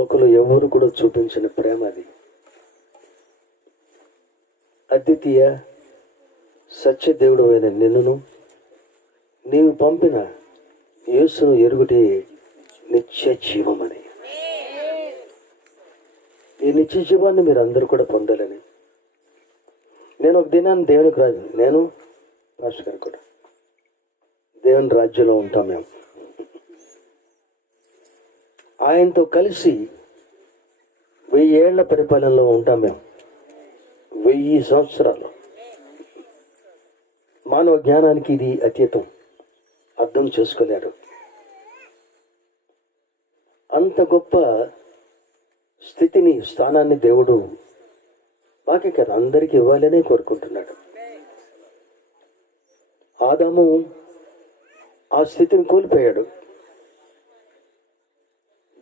లోకంలో ఎవరు కూడా చూపించిన ప్రేమ అది. అద్వితీయ సత్యదేవుడు అయిన నిన్నును నీవు పంపిన యేసును ఎరుగుటే నిత్య జీవమని. ఈ నిత్య జీవాన్ని మీరు అందరూ కూడా పొందాలని నేను ఒక దినాన్ని దేవునికి రాజు, నేను పాస్టర్ గారు కూడా దేవుని రాజ్యంలో ఉంటాం. మేము ఆయనతో కలిసి 1000 ఏళ్ల పరిపాలనలో ఉంటాం. మేము 1000 సంవత్సరాలు. మానవ జ్ఞానానికి ఇది అతీతం, అర్థం చేసుకోలేడు. అంత గొప్ప స్థితిని, స్థానాన్ని దేవుడు మాకే కదా అందరికీ ఇవ్వాలనే కోరుకుంటున్నాడు. ఆదాము ఆ స్థితిని కోల్పోయాడు.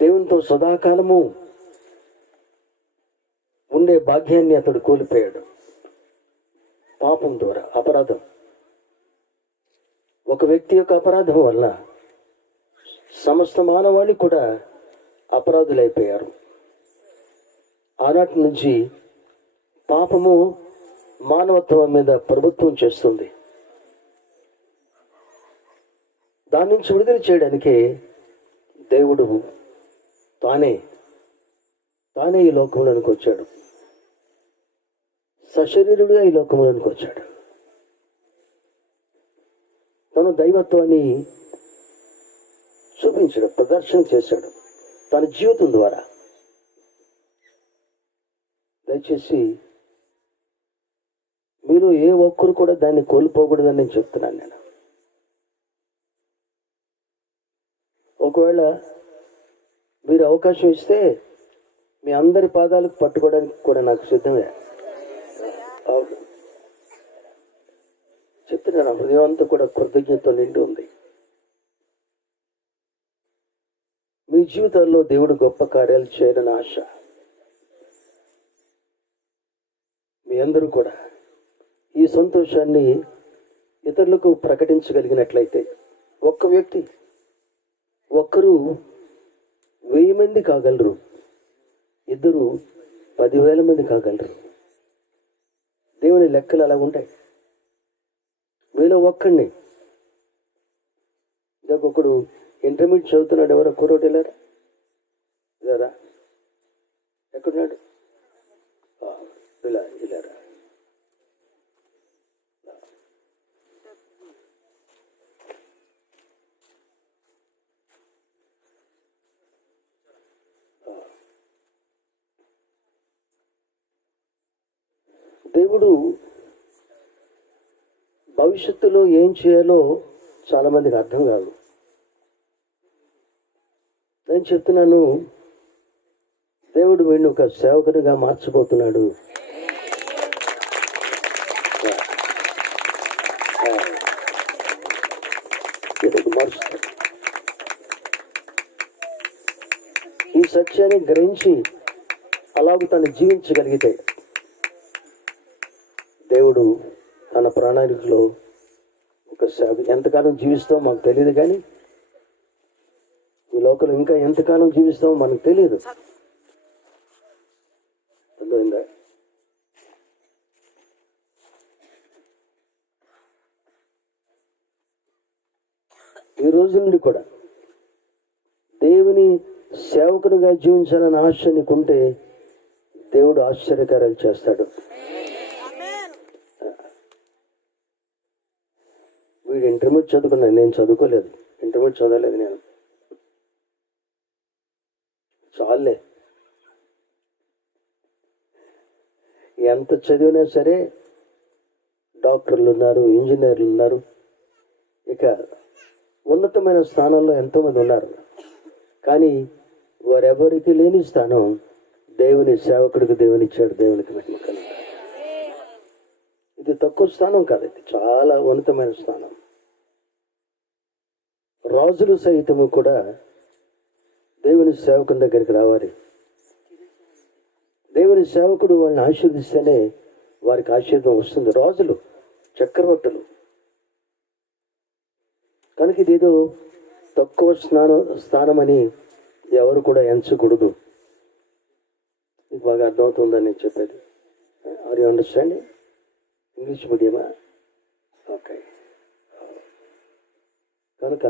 దేవునితో సదాకాలము ఉండే భాగ్యాన్ని అతడు కోల్పోయాడు. పాపం ద్వారా, అపరాధం, ఒక వ్యక్తి యొక్క అపరాధం వల్ల సమస్త మానవాళి కూడా అపరాధులైపోయారు. ఆనాటి నుంచి పాపము మానవత్వం మీద ప్రభుత్వం చేస్తుంది. దాని నుంచి విడుదల చేయడానికే దేవుడు తానే ఈ లోకంలోనికి వచ్చాడు. సశరీరుడుగా ఈ లోకంలోనికి వచ్చాడు. తన దైవత్వాన్ని చూపించాడు, ప్రదర్శన చేశాడు తన జీవితం ద్వారా. దయచేసి మీరు ఏ ఒక్కరు కూడా దాన్ని కోల్పోకూడదని నేను చెప్తున్నాను. నేను ఒకవేళ మీరు అవకాశం ఇస్తే మీ అందరి పాదాలకు పట్టుకోవడానికి కూడా నాకు సిద్ధమే. చెప్తున్నాను, హృదయం అంతా కూడా కృతజ్ఞతతో నిండి ఉంది. మీ జీవితాల్లో దేవుడు గొప్ప కార్యాలు చేయాలని ఆశ. మీ అందరూ కూడా ఈ సంతోషాన్ని ఇతరులకు ప్రకటించగలిగినట్లయితే, ఒక్క వ్యక్తి, ఒక్కరు 1000 మంది కాగలరు, ఇద్దరు 10,000 మంది కాగలరు. దేవుని లెక్కలు అలా ఉంటాయి. మీలో ఒక్కడిని, ఇంకొకడు ఇంటర్మీడియట్ చదువుతున్నాడు, ఎవరో కుర్రోడు ఇలారా ఎక్కడున్నాడు, ఇలారా దేవుడు భవిష్యత్తులో ఏం చేయాలో చాలా మందికి అర్థం కాదు. నేను చెప్తున్నాను, దేవుడు వీడిని ఒక సేవకునిగా మార్చబోతున్నాడు. ఈ సత్యాన్ని గ్రహించి అలాగే తను జీవించగలిగితే దేవుడు తన ప్రణాళికలో ఒక సేవ. ఎంతకాలం జీవిస్తామో మాకు తెలియదు, కానీ ఈ లోకలు ఇంకా ఎంతకాలం జీవిస్తామో మనకు తెలియదు. అర్థమైందా? ఈ రోజు నుండి కూడా దేవుని సేవకునిగా జీవించాలని ఆశ నీకుంటే దేవుడు ఆశ్చర్యకార్యాలు చేస్తాడు. వీడు ఇంటర్మీడియట్ చదువుకున్నాను, నేను చదువుకోలేదు, ఇంటర్మీడియట్ చదవలేదు నేను. చాలే, ఎంత చదివినా సరే డాక్టర్లు ఉన్నారు, ఇంజనీర్లు ఉన్నారు, ఇక ఉన్నతమైన స్థానంలో ఎంతోమంది ఉన్నారు. కానీ వారెవరికి లేని స్థానం దేవుని సేవకుడికి దేవుని ఇచ్చాడు. దేవునికి మహిమ కలుగును. ఇది తక్కువ స్థానం కాదు, ఇది చాలా ఉన్నతమైన స్థానం. రాజులు సైతము కూడా దేవుని సేవకుని దగ్గరికి రావాలి. దేవుని సేవకుడు వాళ్ళని ఆశీర్దిస్తేనే వారికి ఆశీర్వాదం వస్తుంది. రాజులు, చక్రవర్తులు. కనుక ఇదేదో తక్కువ స్థానం అని ఎవరు కూడా ఎంచకూడదు. మీకు బాగా అర్థమవుతుందని నేను చెప్పేది. Are you understanding? ఇంగ్లీష్ మీడియమా? ఓకే. కనుక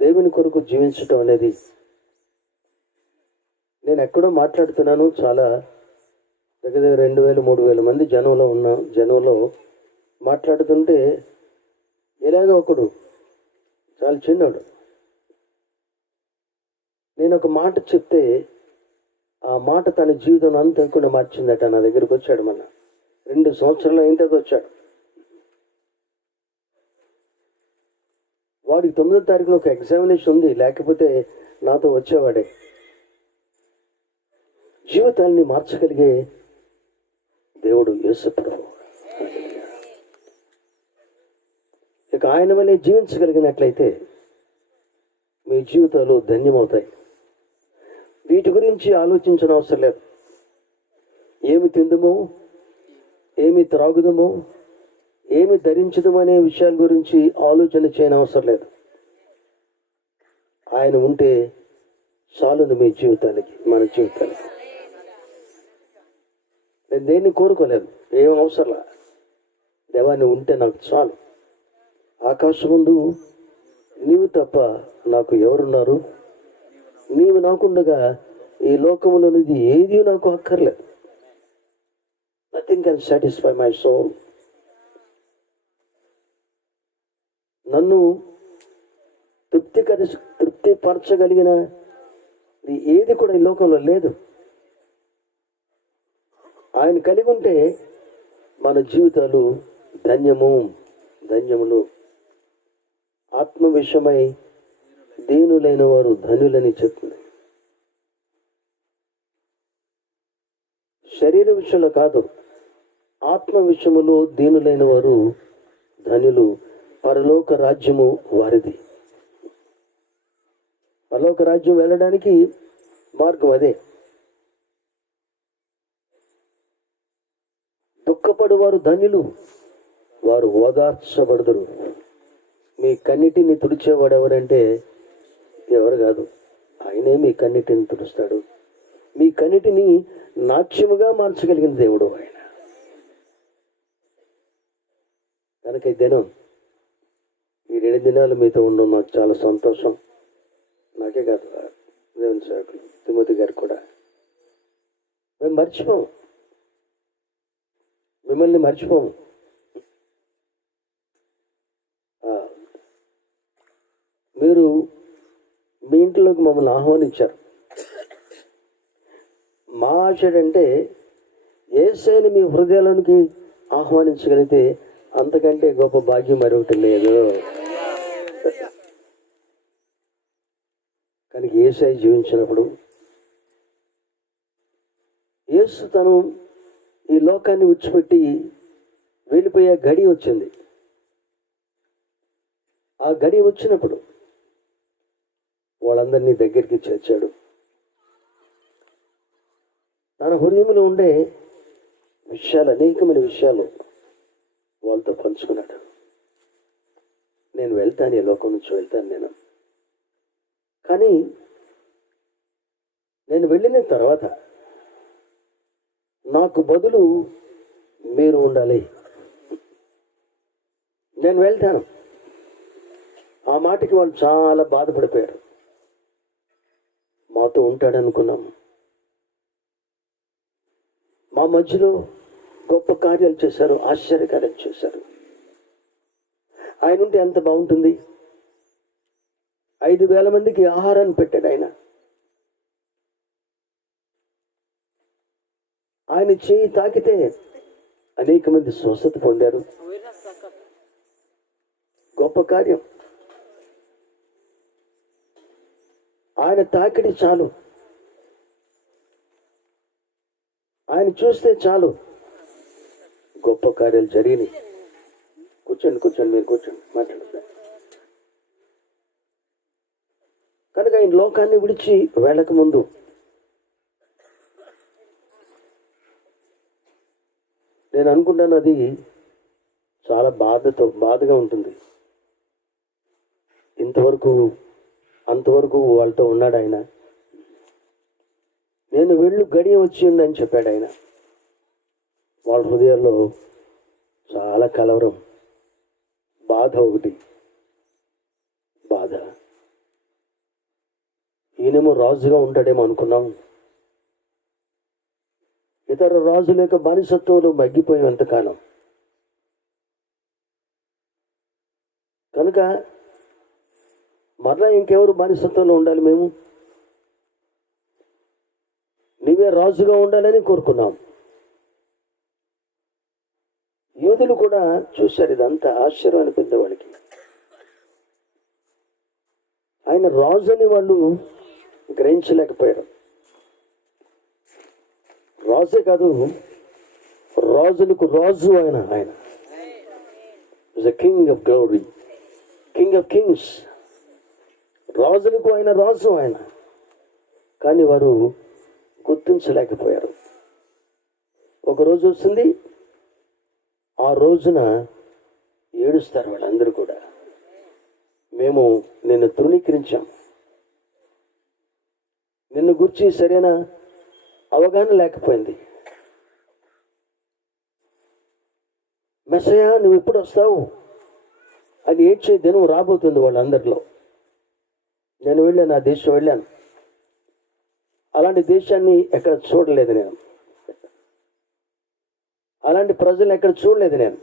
దేవుని కొరకు జీవించటం అనేది, నేను ఎక్కడో మాట్లాడుతున్నాను, చాలా దగ్గర 2000-3000 మంది జనంలో మాట్లాడుతుంటే ఇలాగ ఒకడు చాలా చిన్నోడు, నేను ఒక మాట చెప్తే ఆ మాట తన జీవితం అంతా కూడా మార్చిందట. నా దగ్గరకు వచ్చాడు, మన 2 సంవత్సరాలు అయిన తర్వాత వచ్చాడు. వాడికి 9వ తారీఖున ఒక ఎగ్జామినేషన్ ఉంది, లేకపోతే నాతో వచ్చేవాడే. జీవితాన్ని మార్చగలిగే దేవుడు యేసు ప్రభువు. ఇక ఆయన వల్లే జీవించగలిగినట్లయితే మీ జీవితాలు ధన్యమవుతాయి. వీటి గురించి ఆలోచించిన అవసరం లేదు. ఏమి తిందుమో, ఏమి త్రాగుదమో, ఏమి ధరించదమో అనే విషయాల గురించి ఆలోచన చేయని అవసరం లేదు. ఆయన ఉంటే చాలును మీ జీవితానికి, మన జీవితానికి. నేను దేన్ని కోరుకోలేదు, ఏం అవసరంలా. దేవాన్ని ఉంటే నాకు చాలు. ఆకాశం ముందు నీవు తప్ప నాకు ఎవరున్నారు? నీవు నాకుండగా ఈ లోకములోనిది ఏది నాకు అక్కర్లేదు. Nothing can satisfy my soul. నన్ను తృప్తిపరచగలిగిన ఏది కూడా ఈ లోకంలో లేదు. ఆయన కలిగి ఉంటే మన జీవితాలు ధన్యములు. ఆత్మ విషయమై దీనులైన వారు ధనులని చెప్తుంది. శరీర విషయంలో కాదు, ఆత్మ విషయములో దీనులైన వారు ధనులు, పరలోక రాజ్యము వారిది. పరలోక రాజ్యం వెళ్ళడానికి మార్గం అదే. దుఃఖపడు వారు ధన్యులు, వారు ఓదార్చబడుదురు. మీ కన్నిటిని తుడిచేవాడు ఎవరంటే ఎవరు కాదు, ఆయనే మీ కన్నిటిని తుడుస్తాడు. మీ కన్నిటిని నాట్యముగా మార్చగలిగిన దేవుడు ఆయన. కనుక ఈ దినం, ఈ 2 దినాలు మీతో ఉండడం నాకు చాలా సంతోషం. నాకే కాదు, దేవుని సేవకులు తిమోతి గారు కూడా. మేము మర్చిపోము, మిమ్మల్ని మర్చిపోము. మీరు మీ ఇంట్లోకి మమ్మల్ని ఆహ్వానించారు. మా ఆశ అంటే యేసుని మీ హృదయానికి ఆహ్వానించగలిగితే అంతకంటే గొప్ప భాగ్యం మరొకటి లేదు. కానీ యేసయ్య జీవించినప్పుడు, యేసు తను ఈ లోకాన్ని విడిచిపెట్టి వెళ్ళిపోయే గడి వచ్చింది. ఆ గడి వచ్చినప్పుడు వాళ్ళందరినీ దగ్గరికి చేర్చాడు. తన హృదయంలో ఉండే విషయాలు, అనేకమైన విషయాలు వాళ్ళతో పంచుకున్నాడు. నేను వెళ్తాను, ఈ లోకం నుంచి వెళ్తాను నేను. కానీ నేను వెళ్ళిన తర్వాత నాకు బదులు మీరు ఉండాలి. నేను వెళ్తాను. ఆ మాటకి వాళ్ళు చాలా బాధపడిపోయారు. మాతో ఉంటాడనుకున్నాము, మా మధ్యలో గొప్ప కార్యాలు చేశారు, ఆశ్చర్యకార్యాలు చేశారు. ఆయన ఉంటే ఎంత బాగుంటుంది. 5,000 మందికి ఆహారాన్ని పెట్టాడు ఆయన. ఆయన చేయి తాకితే అనేక మంది స్వస్థత పొందారు. గొప్ప కార్యం. ఆయన తాకిడి చాలు, ఆయన చూస్తే చాలు, గొప్ప కార్యాలు జరిగినాయి. కూర్చోండి, మీరు కూర్చోండి, మాట్లాడుతున్నారు. కనుక ఆయన లోకాన్ని విడిచి వెళ్ళక ముందు నేను అనుకుంటాను, అది చాలా బాధగా ఉంటుంది. అంతవరకు వాళ్ళతో ఉన్నాడు ఆయన. నేను వెళ్ళు గడియ వచ్చింది అని చెప్పాడు ఆయన. వాళ్ళ హృదయాల్లో చాలా కలవరం, బాధ, ఒకటి బాధ. ఈయనేమో రాజుగా ఉంటాడేమో అనుకున్నాం. ఇతర రాజుల యొక్క బానిసత్వంలో మగ్గిపోయేంతకాలం కనుక మరలా ఇంకెవరు బానిసత్వంలో ఉండాలి? మేము నీవే రాజుగా ఉండాలని కోరుకున్నాం. యూదులు కూడా చూశారు, ఇదంతా ఆశ్చర్యం అనిపింది వాళ్ళకి. ఆయన రాజు అని వాళ్ళు గ్రహించలేకపోయారు. రాజే కాదు, రాజులకు రాజు ఆయన. ఆయన is the king of glory, king of Kings. రాజులకు ఆయన రాజు ఆయన. కానీ వారు గుర్తించలేకపోయారు. ఒకరోజు వస్తుంది, ఆ రోజున ఏడుస్తారు వాళ్ళందరూ కూడా. మేము నిన్ను తృణీకరించాం, నిన్ను గురించి సరైన అవగాహన లేకపోయింది. మెస్సయ్యా నువ్వు ఎప్పుడు వస్తావు అని ఏడ్చే దినం రాబోతుంది వాళ్ళందరిలో. నేను వెళ్ళాను, ఆ దేశం వెళ్ళాను. అలాంటి దేశాన్ని ఎక్కడ చూడలేదు నేను, అలాంటి ప్రజలు ఎక్కడ చూడలేదు నేను.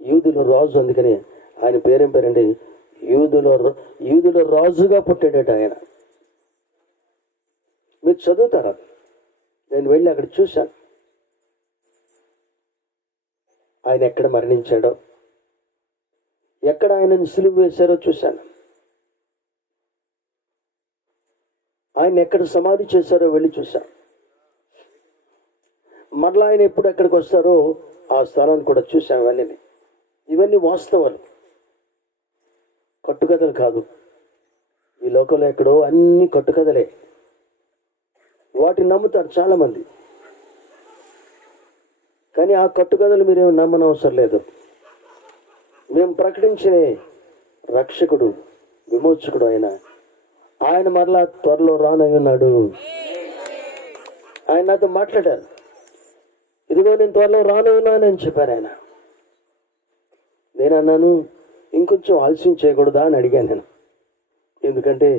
యూదుల రాజు, అందుకని ఆయన పేరేం పేరండి? యూదుల రాజుగా పుట్టాడట ఆయన. మీరు చదువుతారా? నేను వెళ్ళి అక్కడ చూశాను ఆయన ఎక్కడ మరణించాడో, ఎక్కడ ఆయనను సిలువ వేశారో చూశాను. ఆయన ఎక్కడ సమాధి చేశారో వెళ్ళి చూశాను. మరలా ఆయన ఎప్పుడు ఎక్కడికి వస్తారో ఆ స్థలాన్ని కూడా చూశాను. ఇవన్నీ వాస్తవాలు, కట్టుకథలు కాదు. ఈ లోకంలో ఎక్కడో అన్ని కట్టుకథలే. వాటిని నమ్ముతారు చాలామంది. కానీ ఆ కట్టుకథలు మీరేమో నమ్మనవసరం లేదు. మేము ప్రకటించే రక్షకుడు, విమోచకుడు ఆయన మరలా త్వరలో రానై ఉన్నాడు. ఆయన నాతో మాట్లాడారు, ఇదిగో నేను త్వరలో రానై ఉన్నానని చెప్పారు ఆయన. నేను అన్నాను, ఇంకొంచెం ఆలస్యం చేయకూడదా అని అడిగాను నేను. ఎందుకంటే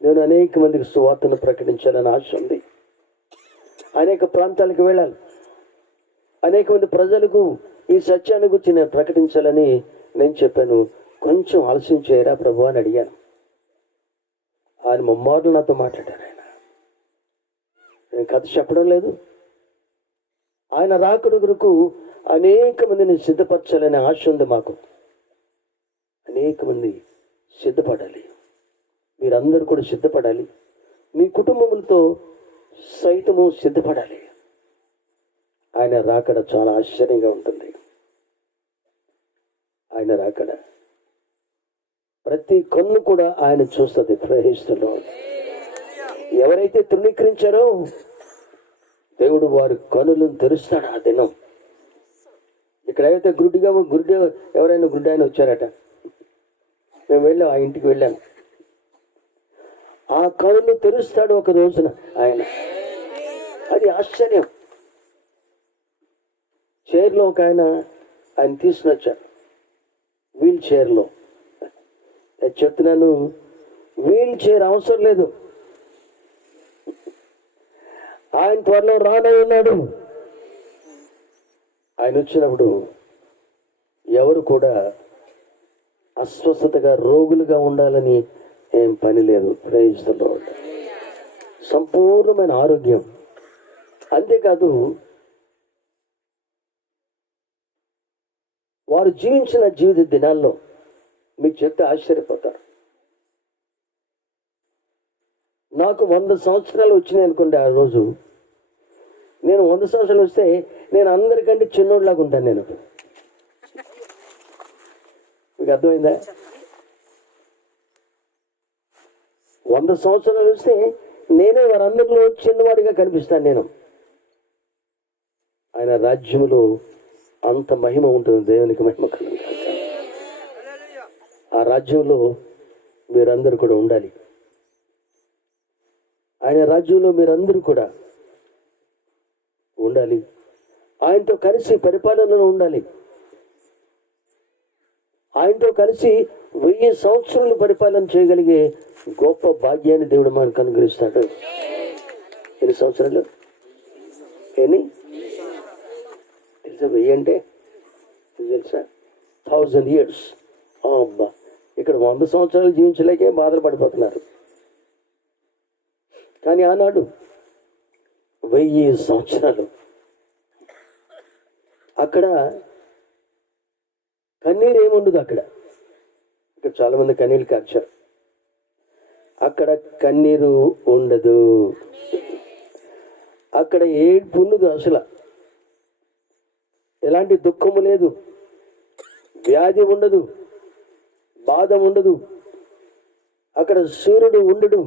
నేను అనేక మందికి సువార్తను ప్రకటించాలని ఆశ ఉంది. అనేక ప్రాంతాలకు వెళ్ళాలి, అనేక మంది ప్రజలకు ఈ సత్యాన్ని గురించి నేను ప్రకటించాలని నేను చెప్పాను. కొంచెం ఆలస్యం చేయరా ప్రభు అని అడిగాను. ఆయన ముమ్మార్లు నాతో మాట్లాడారు. నేను కథ చెప్పడం లేదు. ఆయన రాకడ కొరకు అనేక మందిని సిద్ధపరచాలనే ఆశ ఉంది మాకు. అనేక మంది సిద్ధపడాలి. మీరందరూ కూడా సిద్ధపడాలి. మీ కుటుంబములతో సైతము సిద్ధపడాలి. ఆయన రాకడ చాలా ఆశ్చర్యంగా ఉంటుంది. ఆయన రాకడ ప్రతి కన్ను కూడా ఆయన చూస్తుంది. ప్రవేశిస్తులో ఎవరైతే తృణీకరించారో దేవుడు వారి కనులను తెరుస్తాడు ఆ దినం. ఇక్కడైతే గుడ్డి ఎవరైనా గుడ్డి ఆయన వచ్చారట, మేము వెళ్ళాం, ఆ ఇంటికి వెళ్ళాను. ఆ కనులు తెరుస్తాడు ఒక రోజున ఆయన. అది ఆశ్చర్యం. చైర్లో ఒక ఆయన తీసుకుని వచ్చాడు, వీల్ చైర్లో. చెప్తున్నాను, వీల్ చైర్ అవసరం లేదు. ఆయన త్వరలో రానై ఉన్నాడు. ఆయన వచ్చినప్పుడు ఎవరు కూడా అస్వస్థతగా రోగులుగా ఉండాలని ఏం పని లేదు. Praise the Lord. సంపూర్ణమైన ఆరోగ్యం. అంతేకాదు, వారు జీవించిన జీవిత దినాల్లో మీకు చెప్తే ఆశ్చర్యపోతారు. నాకు 100 సంవత్సరాలు వచ్చినాయి అనుకోండి. ఆ రోజు నేను 100 సంవత్సరాలు వస్తే నేను అందరికంటే చిన్నోళ్ళలాగా ఉంటాను. నేను మీకు అర్థమైందా? 100 సంవత్సరాలు వస్తే నేనే వారందరిలో చిన్నవాడిగా కనిపిస్తాను. నేను ఆయన రాజ్యములో అంత మహిమ ఉంటుంది. దేవునికి మహిమ కలుగుతుంది. ఆ రాజ్యంలో మీరందరూ కూడా ఉండాలి. ఆయన రాజ్యంలో మీరందరూ కూడా ఉండాలి. ఆయనతో కలిసి పరిపాలనలో ఉండాలి. ఆయనతో కలిసి 1000 సంవత్సరాలు పరిపాలన చేయగలిగే గొప్ప భాగ్యాన్ని దేవుడు మనకు అనుగ్రహిస్తాడు. ఎన్ని సంవత్సరాలు? ఎన్ని తెలుసా? 1000 అంటే తెలుసా? 1000 years. అబ్బా, ఇక్కడ 100 సంవత్సరాలు జీవించలేకే బాధలు పడిపోతున్నారు. కానీ ఆనాడు 1000 సంవత్సరాలు అక్కడ కన్నీరు ఏముండదు. అక్కడ చాలా మంది కన్నీళ్ళు కార్చారు. అక్కడ కన్నీరు ఉండదు. అక్కడ ఏడ్పు ఉండదు. అసలు ఎలాంటి దుఃఖము లేదు, వ్యాధి ఉండదు, బాధ ఉండదు. అక్కడ సూర్యుడు ఉండడు.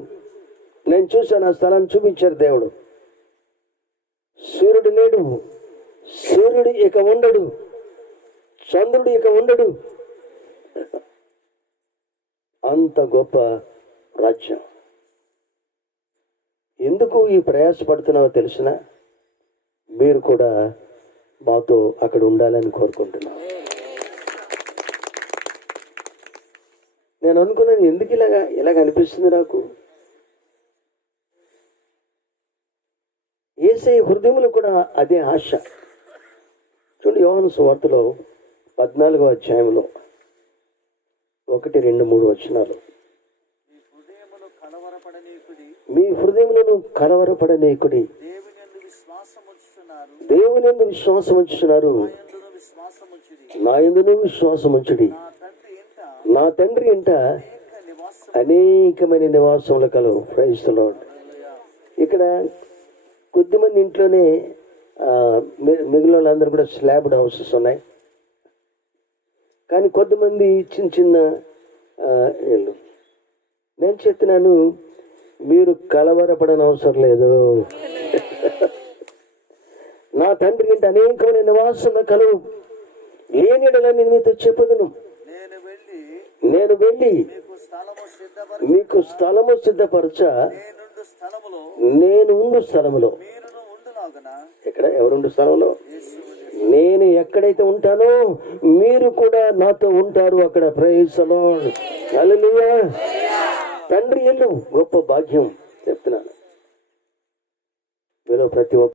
నేను చూశాను, ఆ స్థలాన్ని చూపించారు దేవుడు. సూర్యుడు లేడు, సూర్యుడు ఇక ఉండడు, చంద్రుడు ఇక ఉండడు. అంత గొప్ప రాజ్యం. ఎందుకు ఈ ప్రయాసపడుతున్నావో తెలిసిన? మీరు కూడా మాతో అక్కడ ఉండాలని కోరుకుంటున్నాను. నేను అనుకున్నాను, ఎందుకు ఇలాగ అనిపిస్తుంది నాకు. యేసయ్య హృదయంలో కూడా అదే ఆశ. చూడండి, యోహాను సువార్తలో 14వ అధ్యాయంలో 1, 2, 3 వచనాలు. మీ హృదయములను కలవరపడనీకుడి, దేవునియందు విశ్వాసం ఉంచుచున్నారు, నా యందును విశ్వాసం ఉంచుడి. నా తండ్రి ఇంట అనేకమైన నివాసములు కలవు. Praise the Lord. ఇక్కడ కొద్దిమంది ఇంట్లోనే మిగిలిన వాళ్ళందరూ కూడా స్లాబ్డ్ హౌసెస్ ఉన్నాయి. కానీ కొద్దిమంది చిన్న చిన్న ఇళ్ళు. నేను చెప్తున్నాను, మీరు కలవరపడని అవసరం లేదు. నా తండ్రి ఇంటి అనేకమైన నివాసములు కలవు, లేనిడలని మీతో చెప్పుదును. నేను వెళ్ళి మీకు స్థలము సిద్ధపరచ, నేను ఉండు స్థలములో. ఎక్కడ? ఎవరుండు స్థలంలో? నేను ఎక్కడైతే ఉంటానో మీరు కూడా నాతో ఉంటారు అక్కడ. Praise the lord. హల్లెలూయా. తండ్రి ఇల్లు గొప్ప భాగ్యం చెప్తున్నాను. మీలో ప్రతి ఒక్క